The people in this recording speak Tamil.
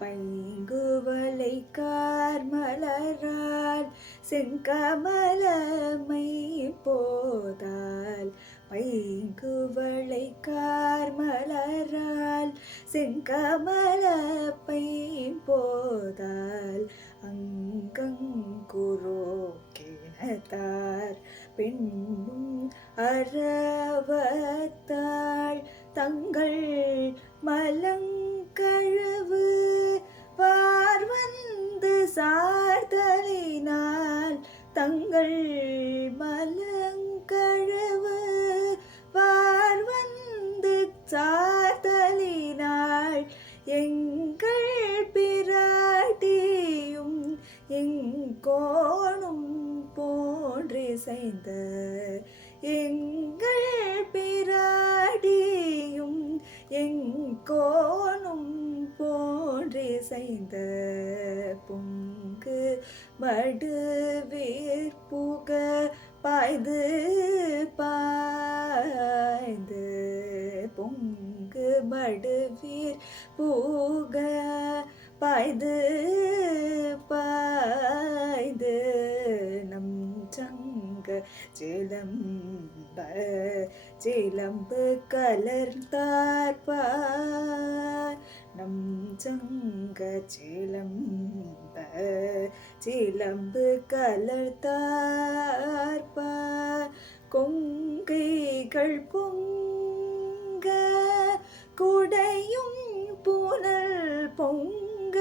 பைங்குவளை கார்மலரால் செங்கமலமை போதால் பைங்குவளை கார்மலரால் செங்கமலப்பை போதால் அங்கங்குரோ கிணத்தார் பெண்ணும் அறவத்தாள் தங்கள் மலங்கழுவு பார்வந்து சார்தலினால் தங்கள் மலங்கழுவு பார்வந்து சார்தலினால் எங்கள் பிராட்டியும் எங்கோணும் போன்றிசைந்த எங்கள் பிராட்டியும் எங்கோணும் போன்றிசைந்த பொங்கு மடுவேற்புக பாய்ந்து பாய்ந்து பொங்கு மடுவீர் பூக பாய்ந்து பாய்ந்து நம் சங்க சிலம்பு கலர்ந்தார்பார் நம் சங்க சிலம்பு கலர்த்தார்பார் கொங்கைகள் பொங்க குடையும் புனல் பொங்க